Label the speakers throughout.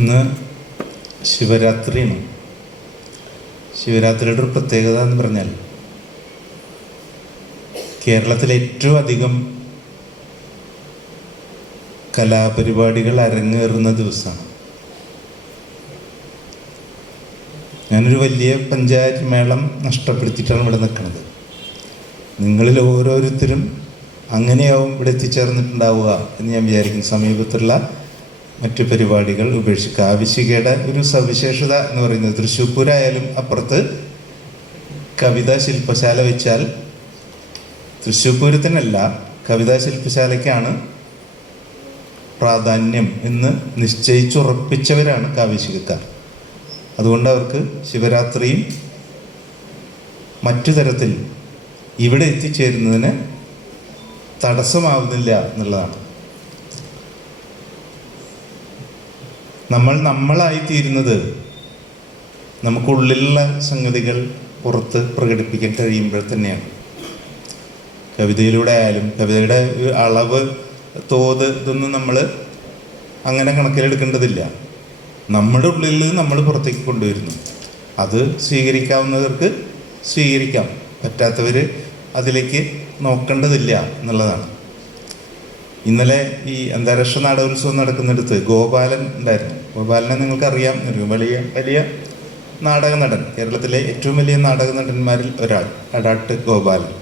Speaker 1: ഇന്ന് ശിവരാത്രിയാണ്. ശിവരാത്രിയുടെ ഒരു പ്രത്യേകത എന്ന് പറഞ്ഞാൽ കേരളത്തിൽ ഏറ്റവും അധികം കലാപരിപാടികൾ അരങ്ങേറുന്ന ദിവസമാണ്. ഞാനൊരു വലിയ പഞ്ചായത്ത് മേളം നഷ്ടപ്പെടുത്തിയിട്ടാണ് ഇവിടെ നിൽക്കുന്നത്. നിങ്ങളിൽ ഓരോരുത്തരും അങ്ങനെയാവും ഇവിടെ എത്തിച്ചേർന്നിട്ടുണ്ടാവുക എന്ന് ഞാൻ വിചാരിക്കുന്നു. സമീപത്തുള്ള മറ്റു പരിപാടികൾ ഉപേക്ഷിക്കുക. ആവശ്യകയുടെ ഒരു സവിശേഷത എന്ന് പറയുന്നത് തൃശ്ശൂർ പൂരായാലും അപ്പുറത്ത് കവിതാ ശില്പശാല വെച്ചാൽ തൃശ്ശൂർ പൂരത്തിനല്ല കവിതാ ശില്പശാലയ്ക്കാണ് പ്രാധാന്യം എന്ന് നിശ്ചയിച്ചുറപ്പിച്ചവരാണ് കാവ്യശികക്കാർ അതുകൊണ്ട് അവർക്ക് ശിവരാത്രിയും മറ്റു തരത്തിൽ ഇവിടെ എത്തിച്ചേരുന്നതിന് തടസ്സമാവുന്നില്ല എന്നുള്ളതാണ്. നമ്മൾ നമ്മളായി തീരുന്നത് നമുക്കുള്ളിലുള്ള സംഗതികൾ പുറത്ത് പ്രകടിപ്പിക്കാൻ കഴിയുമ്പോൾ തന്നെയാണ്. കവിതയിലൂടെ ആയാലും കവിതയുടെ അളവ് തോത് ഇതൊന്നും നമ്മൾ അങ്ങനെ കണക്കിലെടുക്കേണ്ടതില്ല. നമ്മുടെ ഉള്ളിൽ നമ്മൾ പുറത്തേക്ക് കൊണ്ടുവരുന്നു. അത് സ്വീകരിക്കാവുന്നവർക്ക് സ്വീകരിക്കാം. പറ്റാത്തവർ അതിലേക്ക് നോക്കേണ്ടതില്ല എന്നുള്ളതാണ്. ഇന്നലെ ഈ അന്താരാഷ്ട്ര നാടകോത്സവം നടക്കുന്നിടത്ത് ഗോപാലൻ ഉണ്ടായിരുന്നു. ഗോപാലനെ നിങ്ങൾക്കറിയാം. ഒരു വലിയ വലിയ നാടക നടൻ. കേരളത്തിലെ ഏറ്റവും വലിയ നാടക നടന്മാരിൽ ഒരാൾ അടാട്ട് ഗോപാലൻ.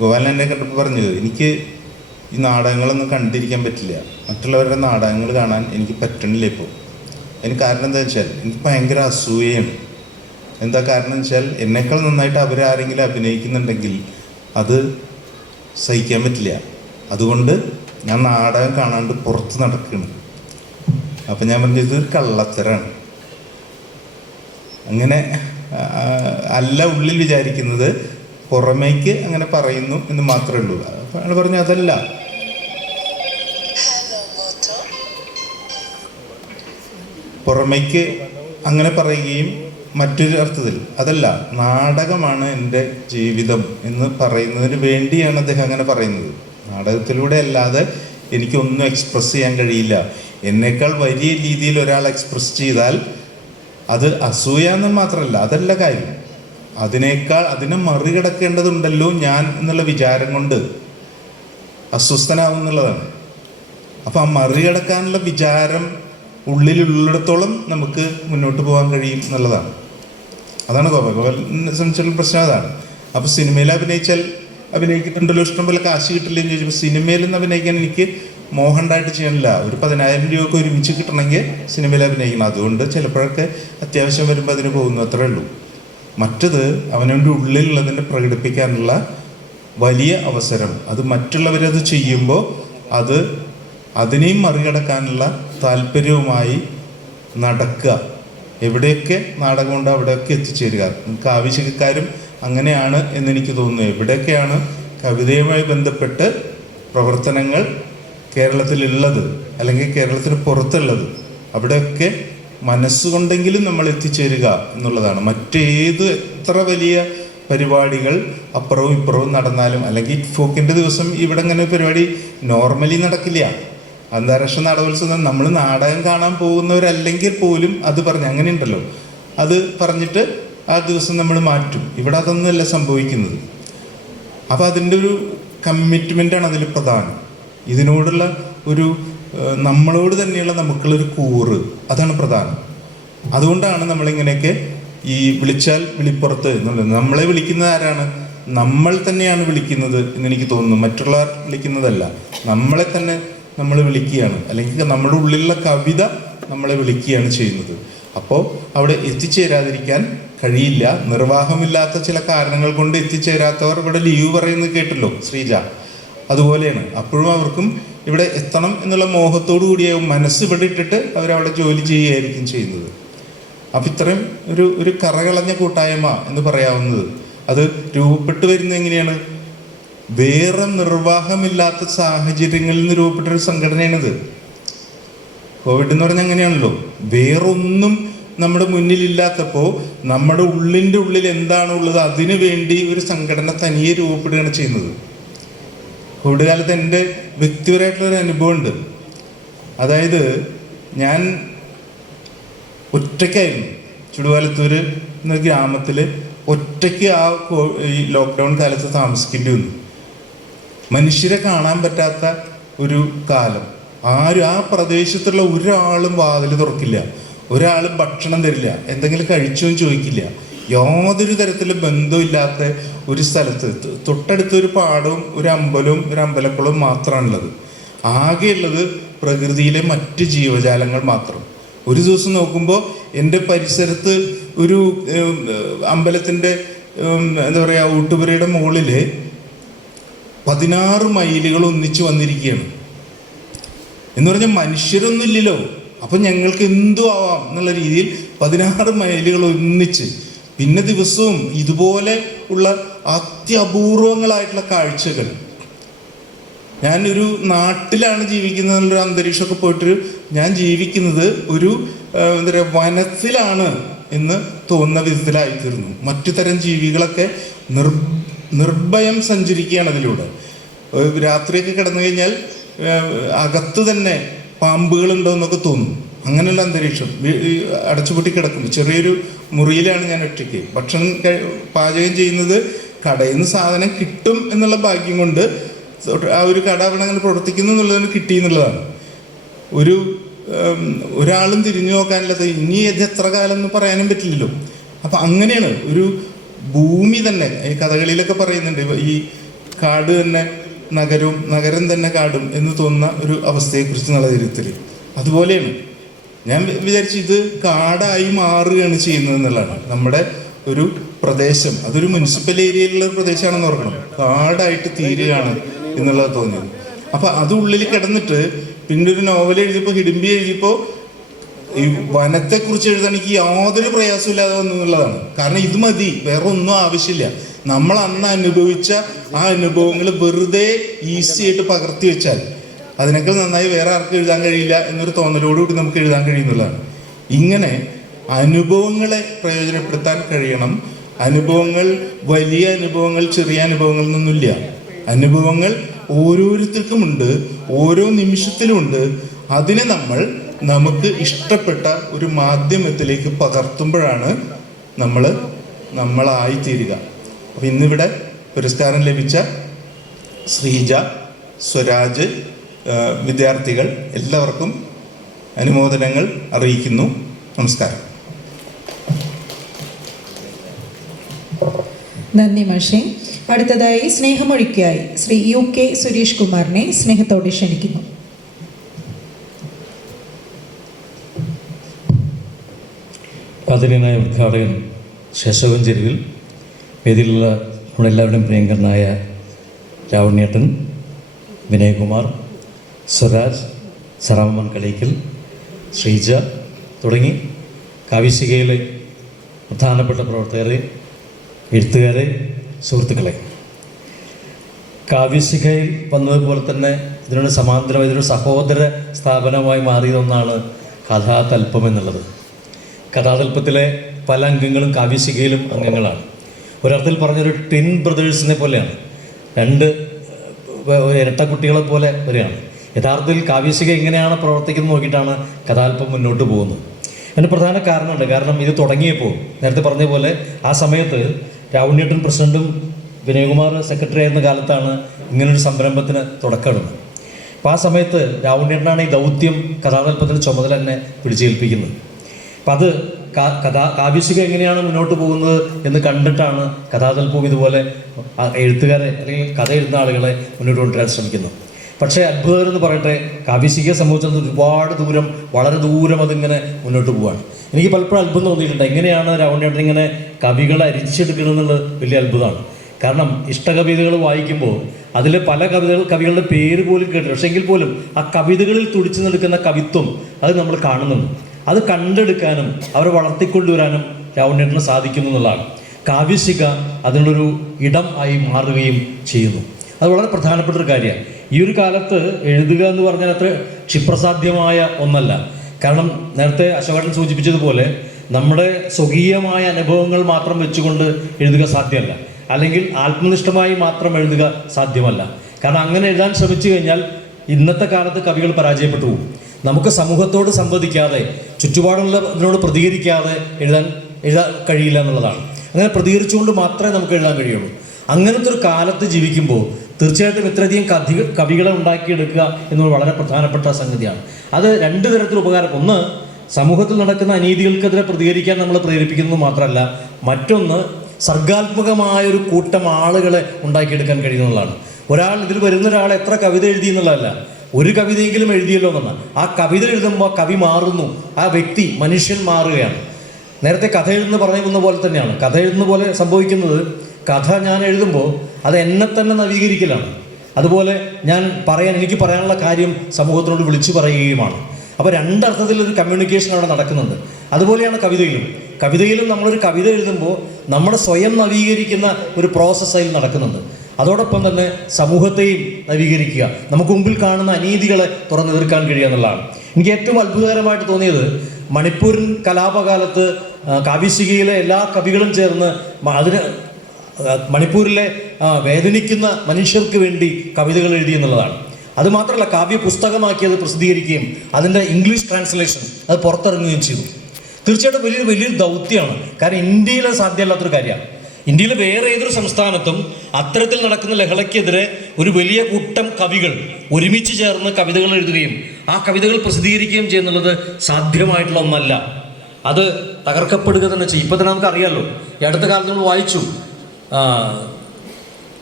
Speaker 1: ഗോപാലൻ എന്നെ കണ്ടപ്പോൾ പറഞ്ഞു എനിക്ക് ഈ നാടകങ്ങളൊന്നും കണ്ടിരിക്കാൻ പറ്റില്ല. മറ്റുള്ളവരുടെ നാടകങ്ങൾ കാണാൻ എനിക്ക് പറ്റണില്ല ഇപ്പോൾ അതിന് കാരണം എന്താ വെച്ചാൽ എനിക്ക് ഭയങ്കര അസൂയയാണ്. എന്താ കാരണം വെച്ചാൽ എന്നേക്കാൾ നന്നായിട്ട് അവരാരെങ്കിലും അഭിനയിക്കുന്നുണ്ടെങ്കിൽ അത് സഹിക്കാൻ പറ്റില്ല. അതുകൊണ്ട് ഞാൻ നാടകം കാണാണ്ട് പുറത്ത് നടക്കുകയാണ്. അപ്പം ഞാൻ പറഞ്ഞു ഇതൊരു കള്ളത്തരാണ്. അങ്ങനെ അല്ല ഉള്ളിൽ വിചാരിക്കുന്നത് പുറമേക്ക് അങ്ങനെ പറയുന്നു എന്ന് മാത്രമേ ഉള്ളൂ. അപ്പം അയാൾ പറഞ്ഞു അതല്ല. പുറമേക്ക് അങ്ങനെ പറയുകയും മറ്റൊരു അർത്ഥത്തിൽ അതല്ല നാടകമാണ് എന്റെ ജീവിതം എന്ന് പറയുന്നതിന് വേണ്ടിയാണ് അദ്ദേഹം അങ്ങനെ പറയുന്നത്. നാടകത്തിലൂടെ അല്ലാതെ എനിക്കൊന്നും എക്സ്പ്രസ് ചെയ്യാൻ കഴിയില്ല. എന്നേക്കാൾ വലിയ രീതിയിൽ ഒരാൾ എക്സ്പ്രസ് ചെയ്താൽ അത് അസൂയ എന്ന് മാത്രമല്ല അതല്ല കാര്യം. അതിനേക്കാൾ അതിനെ മറികടക്കേണ്ടതുണ്ടല്ലോ ഞാൻ എന്നുള്ള വിചാരം കൊണ്ട് അസ്വസ്ഥനാവും എന്നുള്ളതാണ്. അപ്പം ആ മറികടക്കാനുള്ള വിചാരം ഉള്ളിലുള്ളിടത്തോളം നമുക്ക് മുന്നോട്ട് പോകാൻ കഴിയും എന്നുള്ളതാണ്. അതാണ് ഗോപാൽ ഗോപാലിനെ സംബന്ധിച്ചുള്ള പ്രശ്നം അതാണ്. അപ്പോൾ സിനിമയിൽ അഭിനയിച്ചാൽ അഭിനയിക്കുന്നുണ്ടല്ലോ ഇഷ്ടംപോലെ കാശ് കിട്ടില്ല എന്ന് ചോദിച്ചപ്പോൾ സിനിമയിൽ നിന്ന് അഭിനയിക്കാൻ എനിക്ക് മോഹണ്ടായിട്ട് ചെയ്യണില്ല ഒരു പതിനായിരം രൂപയൊക്കെ ഒരുമിച്ച് കിട്ടണമെങ്കിൽ സിനിമയിൽ അഭിനയിക്കണം. അതുകൊണ്ട് ചിലപ്പോഴൊക്കെ അത്യാവശ്യം വരുമ്പോൾ അതിന് പോകുന്നു അത്രേ ഉള്ളൂ. മറ്റത് അവനവന്റെ ഉള്ളിലുള്ളതിനെ പ്രകടിപ്പിക്കാനുള്ള വലിയ അവസരം. അത് മറ്റുള്ളവരത് ചെയ്യുമ്പോൾ അത് അതിനെയും മറികടക്കാനുള്ള താല്പര്യവുമായി നടക്കുക. എവിടെയൊക്കെ നാടകമുണ്ടോ അവിടെയൊക്കെ എത്തിച്ചേരുക. നമുക്ക് ആവശ്യക്കാരും അങ്ങനെയാണ് എന്ന് എനിക്ക് തോന്നുന്നത്. എവിടെയൊക്കെയാണ് കവിതയുമായി ബന്ധപ്പെട്ട് പ്രവർത്തനങ്ങൾ കേരളത്തിലുള്ളത് അല്ലെങ്കിൽ കേരളത്തിന് പുറത്തുള്ളത്. അവിടെയൊക്കെ മനസ്സുകൊണ്ടെങ്കിലും നമ്മൾ എത്തിച്ചേരുക എന്നുള്ളതാണ്. മറ്റേത് എത്ര വലിയ പരിപാടികൾ അപ്പുറവും ഇപ്പുറവും നടന്നാലും അല്ലെങ്കിൽ ഫോക്കിന്റെ ദിവസം ഇവിടെ ഇങ്ങനെ പരിപാടി നോർമലി നടക്കില്ല. അന്താരാഷ്ട്ര നാടകോത്സവം നമ്മൾ നാടകം കാണാൻ പോകുന്നവരല്ലെങ്കിൽ പോലും അത് പറഞ്ഞ് അങ്ങനെയുണ്ടല്ലോ. അത് പറഞ്ഞിട്ട് ആ ദിവസം നമ്മൾ മാറ്റും. ഇവിടെ അതൊന്നുമല്ല സംഭവിക്കുന്നത്. അപ്പോൾ അതിന്റെ ഒരു കമ്മിറ്റ്മെന്റാണ് അതിൽ പ്രധാനം. ഇതിനോടുള്ള ഒരു നമ്മളോട് തന്നെയുള്ള നമുക്കുള്ളൊരു കൂറ്. അതാണ് പ്രധാനം. അതുകൊണ്ടാണ് നമ്മളിങ്ങനെയൊക്കെ ഈ വിളിച്ചാൽ വിളിപ്പുറത്ത് എന്നുള്ളത് നമ്മളെ വിളിക്കുന്നത് ആരാണ്? നമ്മൾ തന്നെയാണ് വിളിക്കുന്നത് എന്ന് എനിക്ക് തോന്നുന്നു. മറ്റുള്ളവർ വിളിക്കുന്നതല്ല. നമ്മളെ തന്നെ നമ്മൾ വിളിക്കുകയാണ്. അല്ലെങ്കിൽ നമ്മുടെ ഉള്ളിലുള്ള കവിത നമ്മളെ വിളിക്കുകയാണ് ചെയ്യുന്നത്. അപ്പോൾ അവിടെ എത്തിച്ചേരാതിരിക്കാൻ കഴിയില്ല. നിർവാഹമില്ലാത്ത ചില കാരണങ്ങൾ കൊണ്ട് എത്തിച്ചേരാത്തവർ ഇവിടെ ലീവ് പറയുന്നത് കേട്ടല്ലോ ശ്രീജ. അതുപോലെയാണ്. അപ്പോഴും അവർക്കും ഇവിടെ എത്തണം എന്നുള്ള മോഹത്തോടു കൂടിയ മനസ്സ് ഇവിടെ ഇട്ടിട്ട് അവരവിടെ ജോലി ചെയ്യുകയായിരിക്കും ചെയ്യുന്നത്. അപ്പം ഇത്രയും ഒരു ഒരു കറകളഞ്ഞ കൂട്ടായ്മ എന്ന് പറയാവുന്നത്. അത് രൂപപ്പെട്ടു വരുന്നത് എങ്ങനെയാണ്? വേറെ നിർവാഹമില്ലാത്ത സാഹചര്യങ്ങളിൽ നിന്ന് രൂപപ്പെട്ട ഒരു സംഘടനയാണിത്. കോവിഡ് എന്ന് പറഞ്ഞാൽ അങ്ങനെയാണല്ലോ. വേറൊന്നും നമ്മുടെ മുന്നിലില്ലാത്തപ്പോൾ നമ്മുടെ ഉള്ളിന്റെ ഉള്ളിൽ എന്താണുള്ളത് അതിനു വേണ്ടി ഒരു സംഘടന തനിയെ രൂപപ്പെടുകയാണ് ചെയ്യുന്നത്. കോവിഡ് കാലത്ത് എന്റെ വ്യക്തിപരമായിട്ടുള്ളൊരു അനുഭവമുണ്ട്. അതായത് ഞാൻ ഒറ്റയ്ക്കായിരുന്നു. ചുടുവാലത്തൂർ എന്ന ഗ്രാമത്തിൽ ഒറ്റയ്ക്ക് ആ ഈ ലോക്ക്ഡൗൺ കാലത്ത് താമസിക്കേണ്ടി വന്നു. മനുഷ്യരെ കാണാൻ പറ്റാത്ത ഒരു കാലം. ആരും ആ പ്രദേശത്തുള്ള ഒരാളും വാതിൽ തുറക്കില്ല. ഒരാളും ഭക്ഷണം തരില്ല. എന്തെങ്കിലും കഴിച്ചോന്ന് ചോദിക്കില്ല. യാതൊരു തരത്തിലും ബന്ധമില്ലാത്ത ഒരു സ്ഥലത്ത്. തൊട്ടടുത്ത് ഒരു പാടവും ഒരു അമ്പലവും ഒരു അമ്പലക്കുളവും മാത്രമാണുള്ളത്. ആകെയുള്ളത് പ്രകൃതിയിലെ മറ്റ് ജീവജാലങ്ങൾ മാത്രം. ഒരു ദിവസം നോക്കുമ്പോൾ എന്റെ പരിസരത്ത് ഒരു അമ്പലത്തിന്റെ എന്താ പറയുക ഊട്ടുപുരയുടെ മുകളിൽ പതിനാറ് മൈലുകൾ ഒന്നിച്ചു വന്നിരിക്കുകയാണ്. എന്ന് പറഞ്ഞാൽ മനുഷ്യരൊന്നും ഇല്ലല്ലോ. അപ്പം ഞങ്ങൾക്ക് എന്തു ആവാം എന്നുള്ള രീതിയിൽ പതിനാറ് മൈലുകൾ ഒന്നിച്ച് പിന്നെ ദിവസവും ഇതുപോലെ ഉള്ള അത്യപൂർവങ്ങളായിട്ടുള്ള കാഴ്ചകൾ. ഞാനൊരു നാട്ടിലാണ് ജീവിക്കുന്നത് എന്നുള്ളൊരു അന്തരീക്ഷമൊക്കെ പോയിട്ട് ഞാൻ ജീവിക്കുന്നത് ഒരു എന്താ പറയുക വനത്തിലാണ് എന്ന് തോന്നുന്ന വിധത്തിലായിത്തീർന്നു. മറ്റു തരം ജീവികളൊക്കെ നിർ നിർഭയം സഞ്ചരിക്കുകയാണ് അതിലൂടെ. രാത്രിയൊക്കെ കിടന്നു കഴിഞ്ഞാൽ അകത്ത് തന്നെ പാമ്പുകളുണ്ടോ എന്നൊക്കെ തോന്നും. അങ്ങനെയുള്ള അന്തരീക്ഷം. അടച്ചുപൊട്ടി കിടക്കുന്നു. ചെറിയൊരു മുറിയിലാണ് ഞാൻ ഒറ്റയ്ക്ക്. ഭക്ഷണം പാചകം ചെയ്യുന്നത് കടയിൽ നിന്ന് സാധനം കിട്ടും എന്നുള്ള ഭാഗ്യം കൊണ്ട് ആ ഒരു കട അവിടെ അങ്ങനെ പ്രവർത്തിക്കുന്നു എന്നുള്ളതിന് കിട്ടി എന്നുള്ളതാണ്. ഒരു ഒരാളും തിരിഞ്ഞു നോക്കാനില്ലാത്ത ഇനി ഇത് എത്ര കാലം എന്ന് പറയാനും പറ്റില്ലല്ലോ. അപ്പം അങ്ങനെയാണ് ഒരു ഭൂമി തന്നെ. ഈ കഥകളിലൊക്കെ പറയുന്നുണ്ട്. ഈ കാട് തന്നെ നഗരവും നഗരം തന്നെ കാടും എന്ന് തോന്നുന്ന ഒരു അവസ്ഥയെക്കുറിച്ച് നല്ല തരത്തിൽ അതുപോലെയാണ്. ഞാൻ വിചാരിച്ചു ഇത് കാടായി മാറുകയാണ് ചെയ്യുന്നത് എന്നുള്ളതാണ്. നമ്മുടെ ഒരു പ്രദേശം അതൊരു മുനിസിപ്പൽ ഏരിയയിലുള്ള പ്രദേശമാണെന്ന് ഓർക്കണം. കാടായിട്ട് തീരുകയാണ് എന്നുള്ളത് തോന്നിയത്. അപ്പൊ അത് ഉള്ളിൽ കിടന്നിട്ട് പിന്നെ ഒരു നോവൽ എഴുതിയപ്പോൾ ഹിഡിമ്പി എഴുതിയപ്പോൾ ഈ വനത്തെക്കുറിച്ച് എഴുതാൻ എനിക്ക് യാതൊരു പ്രയാസമില്ലാതെ എന്നുള്ളതാണ്. കാരണം ഇത് മതി വേറെ ഒന്നും ആവശ്യമില്ല. നമ്മൾ അന്ന് അനുഭവിച്ച ആ അനുഭവങ്ങൾ വെറുതെ ഈസി ആയിട്ട് പകർത്തി വെച്ചാൽ അതിനേക്കാൾ നന്നായി വേറെ ആർക്കും എഴുതാൻ കഴിയില്ല എന്നൊരു തോന്നലോടുകൂടി നമുക്ക് എഴുതാൻ കഴിയുന്നുള്ളതാണ്. ഇങ്ങനെ അനുഭവങ്ങളെ പ്രയോജനപ്പെടുത്താൻ കഴിയണം. അനുഭവങ്ങൾ വലിയ അനുഭവങ്ങൾ ചെറിയ അനുഭവങ്ങൾ എന്നൊന്നുമില്ല അനുഭവങ്ങൾ ഓരോരുത്തർക്കുമുണ്ട് ഓരോ നിമിഷത്തിലുമുണ്ട് അതിനെ നമ്മൾ നമുക്ക് ഇഷ്ടപ്പെട്ട ഒരു മാധ്യമത്തിലേക്ക് പകർത്തുമ്പോഴാണ് നമ്മൾ നമ്മളായിത്തീരുക. അപ്പം ഇന്നിവിടെ പുരസ്കാരം ലഭിച്ച ശ്രീജ സ്വരാജ് വിദ്യാർത്ഥികൾ എല്ലാവർക്കും അനുമോദനങ്ങൾ അറിയിക്കുന്നു. നമസ്കാരം.
Speaker 2: നന്ദി മാഷെ. അടുത്തതായി സ്നേഹമൊഴിക്കായി ശ്രീ യു കെ സുരേഷ് കുമാറിനെ സ്നേഹത്തോടെ ക്ഷണിക്കുന്നു.
Speaker 3: ആദരണീയനായ ഉദ്ഘാടകൻ ശശോകൻ ചെരുവിൽ വേദിയിലുള്ള നമ്മുടെ എല്ലാവരുടെയും പ്രിയങ്കരനായ രാവണ്യേട്ടൻ വിനയകുമാർ സ്വരാജ് സറാമൻ കളീക്കൽ ശ്രീജ തുടങ്ങി കാവിശികയിലെ പ്രധാനപ്പെട്ട പ്രവർത്തകരെ എഴുത്തുകാരെ സുഹൃത്തുക്കളെ. കാവ്യശിഖയിൽ വന്നതുപോലെ തന്നെ ഇതിനോട് സമാന്തരം ഇതിനൊരു സഹോദര സ്ഥാപനമായി മാറിയതൊന്നാണ് കഥാതൽപ്പം എന്നുള്ളത്. കഥാതൽപ്പത്തിലെ പല അംഗങ്ങളും കാവ്യശികയിലും അംഗങ്ങളാണ്. ഒരർത്ഥത്തിൽ പറഞ്ഞൊരു ടിൻ ബ്രദേഴ്സിനെ പോലെയാണ്. രണ്ട് ഇരട്ട കുട്ടികളെ പോലെ വരികയാണ് യഥാർത്ഥത്തിൽ കാവ്യശിക എങ്ങനെയാണ് പ്രവർത്തിക്കുന്നത് നോക്കിയിട്ടാണ് കഥാൽപ്പം മുന്നോട്ട് പോകുന്നത്. അതിന് പ്രധാന കാരണമുണ്ട്. കാരണം ഇത് തുടങ്ങിയപ്പോൾ നേരത്തെ പറഞ്ഞ പോലെ ആ സമയത്ത് രാവുണ്ണിയേട്ടൻ പ്രസിഡന്റും വിനയകുമാർ സെക്രട്ടറി ആയിരുന്ന കാലത്താണ് ഇങ്ങനൊരു സംരംഭത്തിന് തുടക്കമിടുന്നത്. അപ്പോൾ ആ സമയത്ത് രാവുണ്ണിയേട്ടനാണ് ഈ ദൗത്യം കഥാതൽപ്പത്തിന്റെ ചുമതല തന്നെ പിടിച്ചേൽപ്പിക്കുന്നത്. അപ്പം അത് കഥാ കാവ്യശിക എങ്ങനെയാണ് മുന്നോട്ട് പോകുന്നത് എന്ന് കണ്ടിട്ടാണ് കഥാതൽപ്പവും ഇതുപോലെ എഴുത്തുകാരെ അല്ലെങ്കിൽ കഥ എഴുതുന്ന ആളുകളെ മുന്നോട്ട് കൊണ്ടുവരാൻ ശ്രമിക്കുന്നത്. പക്ഷേ അത്ഭുതം എന്ന് പറയട്ടെ കാവ്യശികയെ സംബന്ധിച്ചത് ഒരുപാട് ദൂരം വളരെ ദൂരം അതിങ്ങനെ മുന്നോട്ട് പോവാണ്. എനിക്ക് പലപ്പോഴും അത്ഭുതം തോന്നിയിട്ടുണ്ട് എങ്ങനെയാണ് രാവണേട്ടൻ ഇങ്ങനെ കവികളെ അരിച്ചെടുക്കുന്നത് എന്നുള്ളത് വലിയ അത്ഭുതമാണ്. കാരണം ഇഷ്ടകവിതകൾ വായിക്കുമ്പോൾ അതിലെ പല കവിതകൾ കവികളുടെ പേര് പോലും കേട്ടില്ല പക്ഷേ എങ്കിൽ പോലും ആ കവിതകളിൽ തുടിച്ചു നിൽക്കുന്ന കവിത്വം അത് നമ്മൾ കാണുന്നുണ്ട്. അത് കണ്ടെടുക്കാനും അവരെ വളർത്തിക്കൊണ്ടുവരാനും രാവണേട്ടന് സാധിക്കുന്നു എന്നുള്ളതാണ്. കാവ്യശിക അതിനുള്ളൊരു ഇടം ആയി മാറുകയും ചെയ്യുന്നു. അത് വളരെ പ്രധാനപ്പെട്ട ഒരു കാര്യമാണ്. ഈ ഒരു കാലത്ത് എഴുതുക എന്ന് പറഞ്ഞാൽ അത്ര ക്ഷിപ്രസാധ്യമായ ഒന്നല്ല. കാരണം നേരത്തെ അശോകൻ സൂചിപ്പിച്ചതുപോലെ നമ്മുടെ സ്വകീയമായ അനുഭവങ്ങൾ മാത്രം വെച്ചുകൊണ്ട് എഴുതുക സാധ്യമല്ല. അല്ലെങ്കിൽ ആത്മനിഷ്ഠമായി മാത്രം എഴുതുക സാധ്യമല്ല. കാരണം അങ്ങനെ എഴുതാൻ ശ്രമിച്ചു കഴിഞ്ഞാൽ ഇന്നത്തെ കാലത്ത് കവികൾ പരാജയപ്പെട്ടു പോകും. നമുക്ക് സമൂഹത്തോട് സംവദിക്കാതെ ചുറ്റുപാടുള്ളതിനോട് പ്രതികരിക്കാതെ എഴുതാൻ എഴുതാൻ കഴിയില്ല എന്നുള്ളതാണ്. അങ്ങനെ പ്രതികരിച്ചുകൊണ്ട് മാത്രമേ നമുക്ക് എഴുതാൻ കഴിയുള്ളൂ. അങ്ങനത്തെ ഒരു കാലത്ത് ജീവിക്കുമ്പോൾ തീർച്ചയായിട്ടും ഇത്രയധികം കഥി കവികളെ ഉണ്ടാക്കിയെടുക്കുക എന്നത് വളരെ പ്രധാനപ്പെട്ട സംഗതിയാണ്. അത് രണ്ട് തരത്തിൽ ഉപകാരം ഒന്ന് സമൂഹത്തിൽ നടക്കുന്ന അനീതികൾക്കെതിരെ പ്രതികരിക്കാൻ നമ്മൾ പ്രേരിപ്പിക്കുന്നത് മാത്രമല്ല മറ്റൊന്ന് സർഗാത്മകമായ ഒരു കൂട്ടം ആളുകളെ ഉണ്ടാക്കിയെടുക്കാൻ കഴിയുന്നതാണ്. ഒരാൾ ഇതിൽ വരുന്ന ഒരാൾ എത്ര കവിത എഴുതി എന്നുള്ളതല്ല ഒരു കവിതയെങ്കിലും എഴുതിയല്ലോ എന്നാണ് ആ കവിത എഴുതുമ്പോൾ കവി മാറുന്നു. ആ വ്യക്തി മനുഷ്യൻ മാറുകയാണ്. നേരത്തെ കഥ എഴുതുന്ന പറയുന്ന പോലെ തന്നെയാണ്. കഥ എഴുതുന്ന പോലെ സംഭവിക്കുന്നത് കഥ ഞാൻ എഴുതുമ്പോൾ അത് എന്നെ തന്നെ നവീകരിക്കലാണ്. അതുപോലെ ഞാൻ പറയാൻ എനിക്ക് പറയാനുള്ള കാര്യം സമൂഹത്തിനോട് വിളിച്ചു പറയുകയുമാണ്. അപ്പോൾ രണ്ടർത്ഥത്തിൽ ഒരു കമ്മ്യൂണിക്കേഷൻ അവിടെ നടക്കുന്നുണ്ട്. അതുപോലെയാണ് കവിതയിലും. കവിതയിലും നമ്മളൊരു കവിത എഴുതുമ്പോൾ നമ്മുടെ സ്വയം നവീകരിക്കുന്ന ഒരു പ്രോസസ്സ് നടക്കുന്നുണ്ട്. അതോടൊപ്പം തന്നെ സമൂഹത്തെയും നവീകരിക്കുക. നമുക്ക് മുമ്പിൽ കാണുന്ന അനീതികളെ തുറന്നു തീർക്കാൻ കഴിയുക എന്നുള്ളതാണ്. എനിക്ക് ഏറ്റവും അത്ഭുതകരമായിട്ട് തോന്നിയത് മണിപ്പൂരിൻ കലാപകാലത്ത് കാവ്യശികയിലെ എല്ലാ കവികളും ചേർന്ന് അതിന് മണിപ്പൂരിലെ വേദനിക്കുന്ന മനുഷ്യർക്ക് വേണ്ടി കവിതകൾ എഴുതി എന്നുള്ളതാണ്. അതുമാത്രമല്ല കാവ്യ പുസ്തകമാക്കി അത് പ്രസിദ്ധീകരിക്കുകയും അതിന്റെ ഇംഗ്ലീഷ് ട്രാൻസ്ലേഷൻ അത് പുറത്തിറങ്ങുകയും ചെയ്തു. തീർച്ചയായിട്ടും വലിയൊരു വലിയൊരു ദൗത്യമാണ്. കാരണം ഇന്ത്യയിലെ സാധ്യമല്ലാത്തൊരു കാര്യമാണ്. ഇന്ത്യയിൽ വേറെ ഏതൊരു സംസ്ഥാനത്തും അത്തരത്തിൽ നടക്കുന്ന ലഹളയ്ക്കെതിരെ ഒരു വലിയ കൂട്ടം കവികൾ ഒരുമിച്ച് ചേർന്ന് കവിതകൾ എഴുതുകയും ആ കവിതകൾ പ്രസിദ്ധീകരിക്കുകയും ചെയ്യുന്നുള്ളത് സാധ്യമായിട്ടുള്ള ഒന്നല്ല. അത് തകർക്കപ്പെടുക തന്നെ ചെയ്യും. ഇപ്പം തന്നെ നമുക്ക് അറിയാമല്ലോ ഈ അടുത്ത കാലത്ത് നമ്മൾ വായിച്ചു.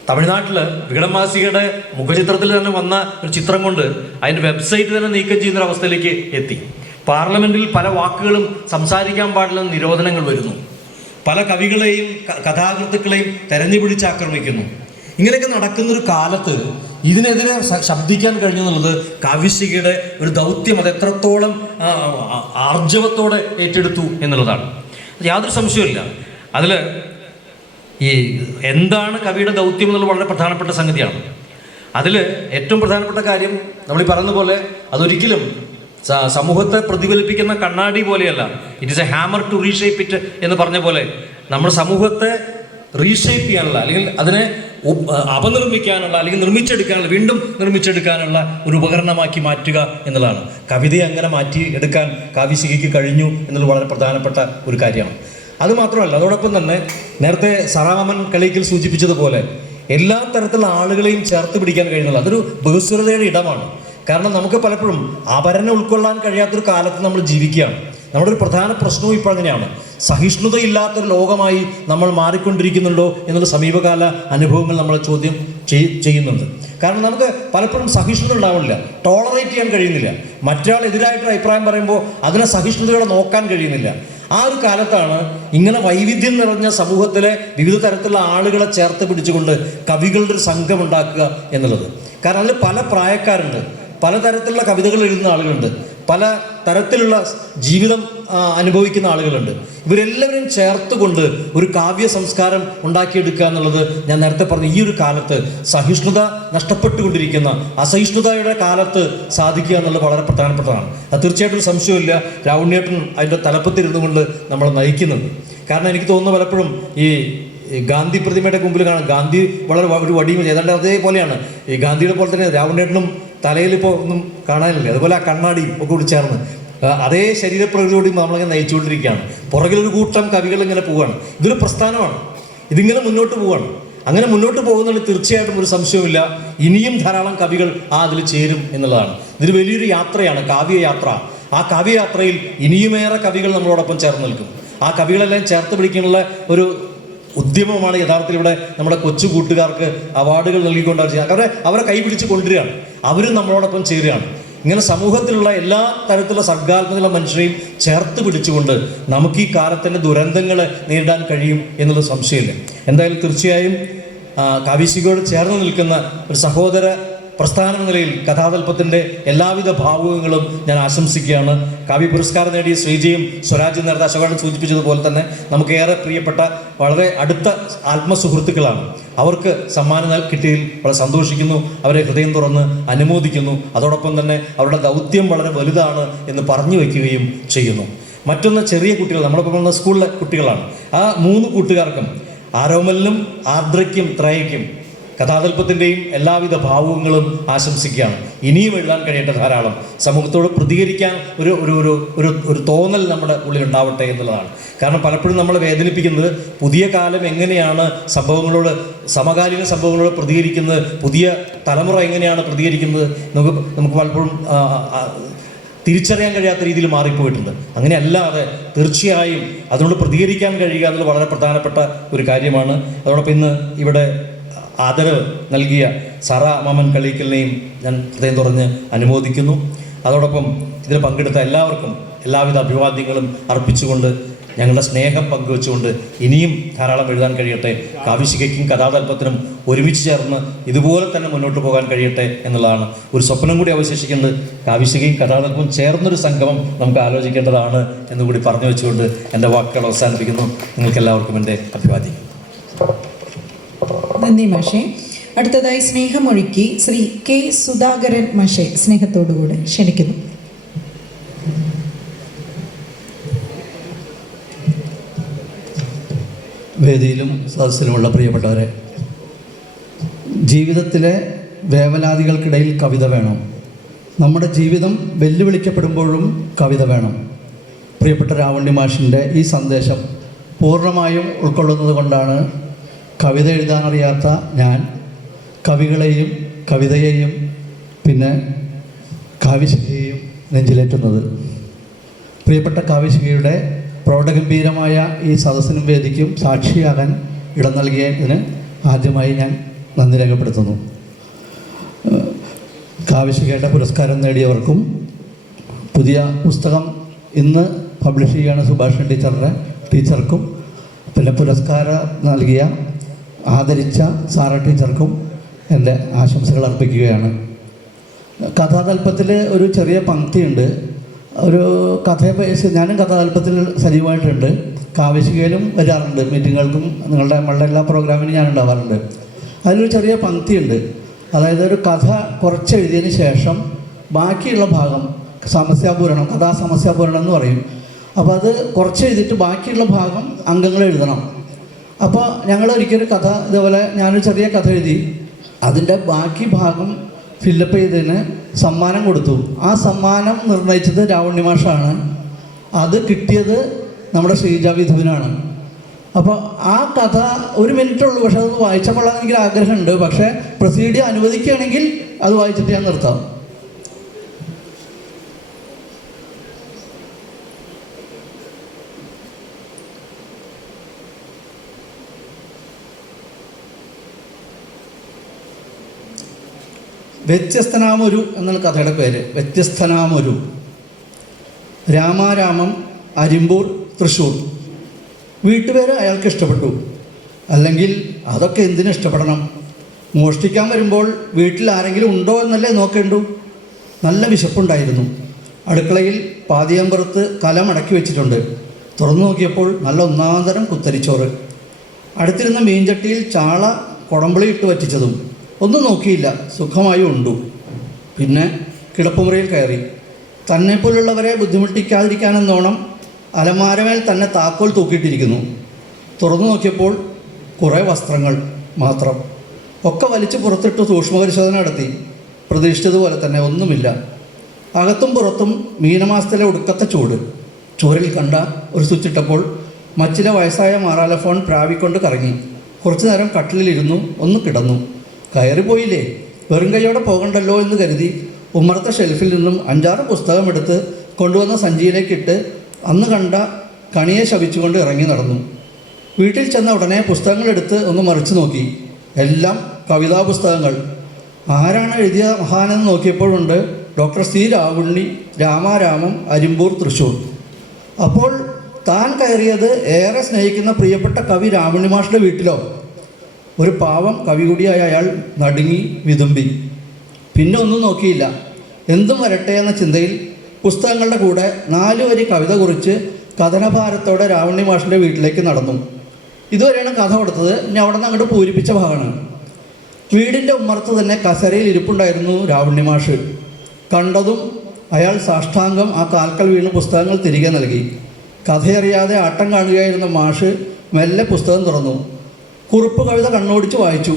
Speaker 3: തമിഴ്നാട്ടിൽ വികടമാസികയുടെ മുഖചിത്രത്തിൽ തന്നെ വന്ന ഒരു ചിത്രം കൊണ്ട് അതിന്റെ വെബ്സൈറ്റ് തന്നെ നീക്കം ചെയ്യുന്ന അവസ്ഥയിലേക്ക് എത്തി. പാർലമെന്റിൽ പല വാക്കുകളും സംസാരിക്കാൻ പാടില്ലെന്ന് നിരോധനങ്ങൾ വരുന്നു. പല കവികളെയും കഥാകൃത്തുക്കളെയും തെരഞ്ഞു പിടിച്ച് ആക്രമിക്കുന്നു. ഇങ്ങനെയൊക്കെ നടക്കുന്നൊരു കാലത്ത് ഇതിനെതിരെ ശബ്ദിക്കാൻ കഴിഞ്ഞു എന്നുള്ളത് കാവ്യശികയുടെ ഒരു ദൗത്യം അത് എത്രത്തോളം ആർജവത്തോടെ ഏറ്റെടുത്തു എന്നുള്ളതാണ്. യാതൊരു സംശയമില്ല അതിൽ ഈ എന്താണ് കവിയുടെ ദൗത്യം എന്നുള്ളത് വളരെ പ്രധാനപ്പെട്ട സംഗതിയാണ്. അതിൽ ഏറ്റവും പ്രധാനപ്പെട്ട കാര്യം നമ്മൾ ഈ പറയുന്ന പോലെ അതൊരിക്കലും സമൂഹത്തെ പ്രതിഫലിപ്പിക്കുന്ന കണ്ണാടി പോലെയല്ല. It is a hammer to reshape it എന്ന് പറഞ്ഞ പോലെ. നമ്മുടെ സമൂഹത്തെ റീഷേപ്പ് ചെയ്യാനുള്ള അല്ലെങ്കിൽ അതിനെ അപനിർമ്മിക്കാനുള്ള അല്ലെങ്കിൽ നിർമ്മിച്ചെടുക്കാനുള്ള വീണ്ടും നിർമ്മിച്ചെടുക്കാനുള്ള ഒരു ഉപകരണമാക്കി മാറ്റുക എന്നുള്ളതാണ്. കവിതയെ അങ്ങനെ മാറ്റി എടുക്കാൻ കാവ്യശികയ്ക്ക് കഴിഞ്ഞു എന്നത് വളരെ പ്രധാനപ്പെട്ട ഒരു കാര്യമാണ്. അത് മാത്രമല്ല അതോടൊപ്പം തന്നെ നേരത്തെ സറാമൻ കളിക്കൽ സൂചിപ്പിച്ചതുപോലെ എല്ലാ തരത്തിലുള്ള ആളുകളെയും ചേർത്ത് പിടിക്കാൻ കഴിയുന്നില്ല അതൊരു ബഹുസ്വരതയുടെ ഇടമാണ്. കാരണം നമുക്ക് പലപ്പോഴും ആഭരണം ഉൾക്കൊള്ളാൻ കഴിയാത്തൊരു കാലത്ത് നമ്മൾ ജീവിക്കുകയാണ്. നമ്മുടെ ഒരു പ്രധാന പ്രശ്നവും ഇപ്പോൾ അങ്ങനെയാണ്. സഹിഷ്ണുതയില്ലാത്തൊരു ലോകമായി നമ്മൾ മാറിക്കൊണ്ടിരിക്കുന്നുണ്ടോ എന്നുള്ള സമീപകാല അനുഭവങ്ങൾ നമ്മൾ ചോദ്യം ചെയ്- ചെയ്യുന്നുണ്ട്. കാരണം നമുക്ക് പലപ്പോഴും സഹിഷ്ണുത ഉണ്ടാവുന്നില്ല ടോളറേറ്റ് ചെയ്യാൻ കഴിയുന്നില്ല. മറ്റൊരാൾ എതിരായിട്ടൊരു അഭിപ്രായം പറയുമ്പോൾ അതിനെ സഹിഷ്ണുതയോടെ നോക്കാൻ കഴിയുന്നില്ല. ആ ഒരു കാലത്താണ് ഇങ്ങനെ വൈവിധ്യം നിറഞ്ഞ സമൂഹത്തിലെ വിവിധ തരത്തിലുള്ള ആളുകളെ ചേർത്ത് പിടിച്ചുകൊണ്ട് കവികളുടെ ഒരു സംഘം ഉണ്ടാക്കുക എന്നുള്ളത്. കാരണം അതിൽ പല പ്രായക്കാരുണ്ട്. പലതരത്തിലുള്ള കവിതകൾ എഴുതുന്ന ആളുകളുണ്ട്. പല തരത്തിലുള്ള ജീവിതം അനുഭവിക്കുന്ന ആളുകളുണ്ട്. ഇവരെല്ലാവരും ചേർത്തുകൊണ്ട് ഒരു കാവ്യ സംസ്കാരം ഉണ്ടാക്കിയെടുക്കുക എന്നുള്ളത് ഞാൻ നേരത്തെ പറഞ്ഞ ഈ ഒരു കാലത്ത് സഹിഷ്ണുത നഷ്ടപ്പെട്ടുകൊണ്ടിരിക്കുന്ന അസഹിഷ്ണുതയുടെ കാലത്ത് സാധിക്കുക എന്നുള്ളത് വളരെ പ്രധാനപ്പെട്ടതാണ്. അത് തീർച്ചയായിട്ടും സംശയമില്ല രാവുണ്ണിയേട്ടൻ അതിന്റെ തലപ്പത്തിരുന്നു കൊണ്ട് നമ്മൾ നയിക്കുന്നുണ്ട്. കാരണം എനിക്ക് തോന്നുന്നു പലപ്പോഴും ഈ ഗാന്ധി പ്രതിമയുടെ മുമ്പിൽ കാണാം ഗാന്ധി വളരെ ഒരു വടിയും ഏതാണ്ട് അതേപോലെയാണ്. ഈ ഗാന്ധിയുടെ പോലെ തന്നെ രാവണേട്ടനും തലയിൽ ഇപ്പോൾ ഒന്നും കാണാനില്ല? അതുപോലെ ആ കണ്ണാടിയും ഒക്കെ കൂടി ചേർന്ന് അതേ ശരീരപ്രകൃതിയോടും നമ്മളിങ്ങനെ നയിച്ചുകൊണ്ടിരിക്കുകയാണ്. പുറകിലൊരു കൂട്ടം കവികൾ ഇങ്ങനെ പോവുകയാണ്. ഇതൊരു പ്രസ്ഥാനമാണ്. ഇതിങ്ങനെ മുന്നോട്ട് പോവുകയാണ്. അങ്ങനെ മുന്നോട്ട് പോകുന്നതിൽ തീർച്ചയായിട്ടും ഒരു സംശയമില്ല ഇനിയും ധാരാളം കവികൾ ആ അതിൽ ചേരും എന്നുള്ളതാണ്. ഇതൊരു വലിയൊരു യാത്രയാണ് കാവ്യയാത്ര. ആ കാവ്യയാത്രയിൽ ഇനിയുമേറെ കവികൾ നമ്മളോടൊപ്പം ചേർന്ന് നിൽക്കും. ആ കവികളെല്ലാം ചേർത്ത് പിടിക്കാനുള്ള ഒരു ഉദ്യമമാണ് യഥാർത്ഥത്തിൽ ഇവിടെ നമ്മുടെ കൊച്ചു കൂട്ടുകാർക്ക് അവാർഡുകൾ നൽകിക്കൊണ്ട് അവർ ചെയ്യുക. അവരെ അവരെ കൈപിടിച്ച് കൊണ്ടുവരികയാണ്. അവരും നമ്മളോടൊപ്പം ചേരുകയാണ്. ഇങ്ങനെ സമൂഹത്തിലുള്ള എല്ലാ തരത്തിലുള്ള സർഗാത്മകമുള്ള മനുഷ്യരെയും ചേർത്ത് പിടിച്ചുകൊണ്ട് നമുക്ക് ഈ കാലത്തിന്റെ ദുരന്തങ്ങളെ നേരിടാൻ കഴിയും എന്നുള്ള സംശയമില്ല. എന്തായാലും തീർച്ചയായും കാവ്യശികയോട് ചേർന്ന് നിൽക്കുന്ന ഒരു സഹോദര പ്രസ്ഥാനം നിലയിൽ കഥാതൽപ്പത്തിന്റെ എല്ലാവിധ ഭാവുകങ്ങളും ഞാൻ ആശംസിക്കുകയാണ്. കാവ്യ പുരസ്കാരം നേടിയ ശ്രീജയും സ്വരാജ് നേരത്തെ അശോകാണ് സൂചിപ്പിച്ചതുപോലെ തന്നെ നമുക്ക് ഏറെ പ്രിയപ്പെട്ട വളരെ അടുത്ത ആത്മസുഹൃത്തുക്കളാണ്. അവർക്ക് സമ്മാനം കിട്ടിയതിൽ വളരെ സന്തോഷിക്കുന്നു. അവരെ ഹൃദയം തുറന്ന് അനുമോദിക്കുന്നു. അതോടൊപ്പം തന്നെ അവരുടെ ദൗത്യം വളരെ വലുതാണ് എന്ന് പറഞ്ഞു വയ്ക്കുകയും ചെയ്യുന്നു. മറ്റൊന്ന് ചെറിയ കുട്ടികൾ നമ്മളിപ്പോൾ വന്ന സ്കൂളിലെ കുട്ടികളാണ്. ആ മൂന്ന് കൂട്ടുകാർക്കും ആരോമലിനും ആർദ്രയ്ക്കും ത്രയയ്ക്കും കഥാതൽപ്പത്തിന്റെയും എല്ലാവിധ ഭാവുകങ്ങളും ആശംസിക്കുകയാണ്. ഇനിയും എഴുതാൻ കഴിയേണ്ട ധാരാളം. സമൂഹത്തോട് പ്രതികരിക്കാൻ ഒരു ഒരു ഒരു ഒരു ഒരു തോന്നൽ നമ്മുടെ ഉള്ളിൽ ഉണ്ടാവട്ടെ എന്നുള്ളതാണ്. കാരണം പലപ്പോഴും നമ്മളെ വേദനിപ്പിക്കുന്നത് പുതിയ കാലം എങ്ങനെയാണ് സംഭവങ്ങളോട് സമകാലിക സംഭവങ്ങളോട് പ്രതികരിക്കുന്നത് പുതിയ തലമുറ എങ്ങനെയാണ് പ്രതികരിക്കുന്നത് നമുക്ക് നമുക്ക് പലപ്പോഴും തിരിച്ചറിയാൻ കഴിയാത്ത രീതിയിൽ മാറിപ്പോയിട്ടുണ്ട്. അങ്ങനെ അല്ലാതെ തീർച്ചയായും അതുകൊണ്ട് പ്രതികരിക്കാൻ കഴിയുക എന്നുള്ളത് വളരെ പ്രധാനപ്പെട്ട ഒരു കാര്യമാണ്. അതോടൊപ്പം ഇന്ന് ഇവിടെ ആദരവ് നൽകിയ സറ മാമൻ കളീക്കലിനെയും ഞാൻ ഹൃദയം തുറന്ന് അനുമോദിക്കുന്നു. അതോടൊപ്പം ഇതിൽ പങ്കെടുത്ത എല്ലാവർക്കും എല്ലാവിധ അഭിവാദ്യങ്ങളും അർപ്പിച്ചുകൊണ്ട് ഞങ്ങളുടെ സ്നേഹം പങ്കുവെച്ചുകൊണ്ട് ഇനിയും ധാരാളം എഴുതാൻ കഴിയട്ടെ. കാവിശികയ്ക്കും കഥാതൽപ്പത്തിനും ഒരുമിച്ച് ചേർന്ന് ഇതുപോലെ തന്നെ മുന്നോട്ട് പോകാൻ കഴിയട്ടെ എന്നുള്ളതാണ്. ഒരു സ്വപ്നം കൂടി അവശേഷിക്കുന്നത് കാവിശികയും കഥാതൽപ്പവും ചേർന്നൊരു സംഗമം നമുക്ക് ആലോചിക്കേണ്ടതാണ് എന്നുകൂടി പറഞ്ഞു വെച്ചുകൊണ്ട് എന്റെ വാക്കുകൾ അവസാനിപ്പിക്കുന്നു. നിങ്ങൾക്കെല്ലാവർക്കും എന്റെ അഭിവാദ്യം
Speaker 2: നന്ദി മാഷെ. അടുത്തതായി സ്നേഹമൊഴുക്കി ശ്രീ കെ സുധാകരൻ മാഷെ സ്നേഹത്തോടുകൂടെ ക്ഷണിക്കുന്നു.
Speaker 4: വേദിയിലും സദസ്സിലുമുള്ള പ്രിയപ്പെട്ടവരെ ജീവിതത്തിലെ വേവലാതികൾക്കിടയിൽ കവിത വേണം. നമ്മുടെ ജീവിതം വെല്ലുവിളിക്കപ്പെടുമ്പോഴും കവിത വേണം. പ്രിയപ്പെട്ട രാവണ്ണി മാഷിന്റെ ഈ സന്ദേശം പൂർണമായും ഉൾക്കൊള്ളുന്നത് കൊണ്ടാണ് കവിത എഴുതാനറിയാത്ത ഞാൻ കവികളെയും കവിതയെയും പിന്നെ കാവ്യശികയെയും നെഞ്ചിലേറ്റുന്നത്. പ്രിയപ്പെട്ട കാവ്യശികയുടെ പ്രൗഢഗംഭീരമായ ഈ സദസ്സിനും വേദിക്കും സാക്ഷിയാകാൻ ഇടം നൽകിയതിന് ആദ്യമായി ഞാൻ നന്ദി രേഖപ്പെടുത്തുന്നു. കാവ്യശികയുടെ പുരസ്കാരം നേടിയവർക്കും പുതിയ പുസ്തകം ഇന്ന് പബ്ലിഷ് ചെയ്യുകയാണ് സുഭാഷൻ ടീച്ചറുടെ ടീച്ചർക്കും പിന്നെ പുരസ്കാരം നൽകിയ ആദരിച്ച സാറ ടീച്ചർക്കും എന്റെ ആശംസകൾ അർപ്പിക്കുകയാണ്. കഥാതൽപ്പത്തിൽ ഒരു ചെറിയ പങ്ക്തിയുണ്ട്. ഒരു കഥയെ ഞാനും കഥാതൽപ്പത്തിൽ സജീവമായിട്ടുണ്ട്. കാവശികയിലും വരാറുണ്ട്. മീറ്റിങ്ങുകൾക്കും നിങ്ങളുടെ നമ്മളുടെ എല്ലാ പ്രോഗ്രാമിനും ഞാൻ ഉണ്ടാവാറുണ്ട് അതിലൊരു ചെറിയ പങ്ക്തിയുണ്ട്. അതായത് ഒരു കഥ കുറച്ച് എഴുതിയതിന് ശേഷം ബാക്കിയുള്ള ഭാഗം സമസ്യാപൂരണം കഥാ സമസ്യാപൂരണം എന്ന് പറയും. അപ്പോൾ അത് കുറച്ച് എഴുതിയിട്ട് ബാക്കിയുള്ള ഭാഗം അംഗങ്ങൾ എഴുതണം. അപ്പോൾ ഞങ്ങൾ ഒരിക്കലും കഥ ഇതേപോലെ ഞാനൊരു ചെറിയ കഥ എഴുതി. അതിന്റെ ബാക്കി ഭാഗം ഫില്ലപ്പ് ചെയ്തതിന് സമ്മാനം കൊടുത്തു. ആ സമ്മാനം നിർണയിച്ചത് രാവണി മാഷാണ്. അത് കിട്ടിയത് നമ്മുടെ ശ്രീജ വിധുവിനാണ്. അപ്പോൾ ആ കഥ ഒരു മിനിറ്റ് ഉള്ളൂ പക്ഷെ അത് എനിക്ക് ആഗ്രഹമുണ്ട് പക്ഷേ പ്രൊസീഡിയ അനുവദിക്കുകയാണെങ്കിൽ അത് വായിച്ചിട്ട് ഞാൻ നിർത്താം. വ്യത്യസ്തനാമൊരു എന്നാണ് കഥയുടെ പേര്. വ്യത്യസ്തനാമൊരു. രാമാരാമം അരിമ്പൂർ തൃശ്ശൂർ വീട്ടുപേര് അയാൾക്ക് ഇഷ്ടപ്പെട്ടു. അല്ലെങ്കിൽ അതൊക്കെ എന്തിനു ഇഷ്ടപ്പെടണം? മോഷ്ടിക്കാൻ വരുമ്പോൾ വീട്ടിൽ ആരെങ്കിലും ഉണ്ടോ എന്നല്ലേ നോക്കേണ്ടു. നല്ല വിശപ്പുണ്ടായിരുന്നു. അടുക്കളയിൽ പാതിയമ്പുറത്ത് കലമടക്കി വെച്ചിട്ടുണ്ട്. തുറന്നു നോക്കിയപ്പോൾ നല്ല ഒന്നാന്തരം കുത്തരിച്ചോറ്. അടുത്തിരുന്ന മീൻചട്ടിയിൽ ചാള കൊടമ്പളി ഇട്ട് വറ്റിച്ചതും. ഒന്നും നോക്കിയില്ല. സുഖമായി ഉണ്ടു. പിന്നെ കിടപ്പുമുറിയിൽ കയറി. തന്നെപ്പോലുള്ളവരെ ബുദ്ധിമുട്ടിക്കാതിരിക്കാനെന്നോണം അലമാരമേൽ തന്നെ താക്കോൽ തൂക്കിയിട്ടിരിക്കുന്നു. തുറന്നു നോക്കിയപ്പോൾ കുറേ വസ്ത്രങ്ങൾ മാത്രം. ഒക്കെ വലിച്ചു പുറത്തിട്ട് സൂക്ഷ്മപരിശോധന നടത്തി. പ്രതീക്ഷിച്ചതുപോലെ തന്നെ ഒന്നുമില്ല. അകത്തും പുറത്തും മീനമാസത്തിലെ ഒടുക്കത്തെ ചൂട്. ചൂരിൽ കണ്ട ഒരു സ്വിച്ചിട്ടപ്പോൾ മച്ചിലെ വയസ്സായ മാറാല ഫോൺ പ്രാവിക്കൊണ്ട് കറങ്ങി. കുറച്ചു നേരം കട്ടിലിരുന്നു ഒന്ന് കിടന്നു. കയറിപ്പോയില്ലേ? വെറും കൈയോടെ പോകണ്ടല്ലോ എന്ന് കരുതി ഉമ്മറത്തെ ഷെൽഫിൽ നിന്നും അഞ്ചാറ് പുസ്തകം എടുത്ത് കൊണ്ടുവന്ന സഞ്ചിയിലേക്കിട്ട് അന്ന് കണ്ട കണിയെ ശപിച്ചുകൊണ്ട് ഇറങ്ങി നടന്നു. വീട്ടിൽ ചെന്ന ഉടനെ പുസ്തകങ്ങളെടുത്ത് ഒന്ന് മറിച്ചു നോക്കി. എല്ലാം കവിതാ പുസ്തകങ്ങൾ. ആരാണ് എഴുതിയ മഹാനെന്ന് നോക്കിയപ്പോഴുണ്ട് ഡോക്ടർ സി രാവുണ്ണി രാമാരാമം അരിമ്പൂർ തൃശ്ശൂർ അപ്പോൾ താൻ കയറിയത് ഏറെ സ്നേഹിക്കുന്ന പ്രിയപ്പെട്ട കവി രാമുണ്ണി മാഷിന്റെ വീട്ടിലോ? ഒരു പാവം കവി കൂടിയായ അയാൾ നടുങ്ങി വിതുമ്പി. പിന്നെ ഒന്നും നോക്കിയില്ല. എന്തും വരട്ടെ എന്ന ചിന്തയിൽ പുസ്തകങ്ങളുടെ കൂടെ നാല് വരി കവിത കുറിച്ച് കഥനഭാരത്തോടെ രാവണി മാഷിന്റെ വീട്ടിലേക്ക് നടന്നു. ഇതുവരെയാണ് കഥ കൊടുത്തത്. ഇനി അവിടെ നിന്ന് അങ്ങോട്ട് പൂരിപ്പിച്ച ഭാഗമാണ്. വീടിന്റെ ഉമ്മർത്ത് തന്നെ കസരയിൽ ഇരിപ്പുണ്ടായിരുന്നു രാവണി മാഷ്. കണ്ടതും അയാൾ സാഷ്ടാംഗം ആ കാൽക്കൽ വീണ് പുസ്തകങ്ങൾ തിരികെ നൽകി. കഥയറിയാതെ ആട്ടം കാണുകയായിരുന്ന മാഷ് മെല്ലെ പുസ്തകം തുറന്നു. കുറിപ്പ് കവിത കണ്ണോടിച്ച് വായിച്ചു.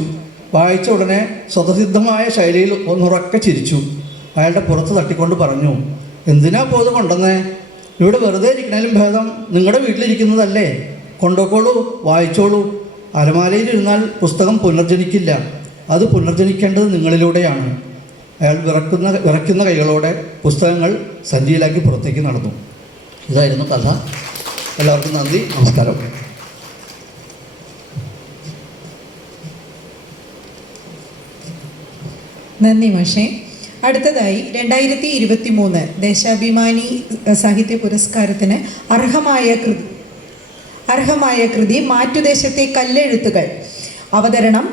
Speaker 4: വായിച്ച ഉടനെ സ്വതസിദ്ധമായ ശൈലിയിൽ ഒന്നുറക്കെ ചിരിച്ചു. അയാളുടെ പുറത്ത് തട്ടിക്കൊണ്ട് പറഞ്ഞു എന്തിനാ പോത് കൊണ്ടുവന്നേ ഇവിടെ വെറുതെ ഇരിക്കണേലും ഭേദം നിങ്ങളുടെ വീട്ടിലിരിക്കുന്നതല്ലേ? കൊണ്ടുപോക്കോളൂ വായിച്ചോളൂ. അലമാലയിൽ ഇരുന്നാൽ പുസ്തകം പുനർജനിക്കില്ല. അത് പുനർജനിക്കേണ്ടത് നിങ്ങളിലൂടെയാണ്. അയാൾ വിറക്കുന്ന വിറയ്ക്കുന്ന കൈകളോടെ പുസ്തകങ്ങൾ സഞ്ചിയിലാക്കി പുറത്തേക്ക് നടന്നു. ഇതായിരുന്നു കഥ. എല്ലാവർക്കും നന്ദി. നമസ്കാരം.
Speaker 2: നന്ദി മാഷേ. അടുത്തതായി രണ്ടായിരത്തി ഇരുപത്തി മൂന്ന് ദേശാഭിമാനി സാഹിത്യ പുരസ്കാരത്തിന് അർഹമായ കൃതി അർഹമായ കൃതി മാറ്റുദേശത്തെ കല്ലെഴുത്തുകൾ. അവതരണം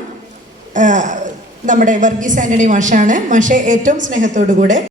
Speaker 2: നമ്മുടെ വർഗീസ് ആന്റണി മാഷാണ്. മാഷെ ഏറ്റവും സ്നേഹത്തോടു കൂടെ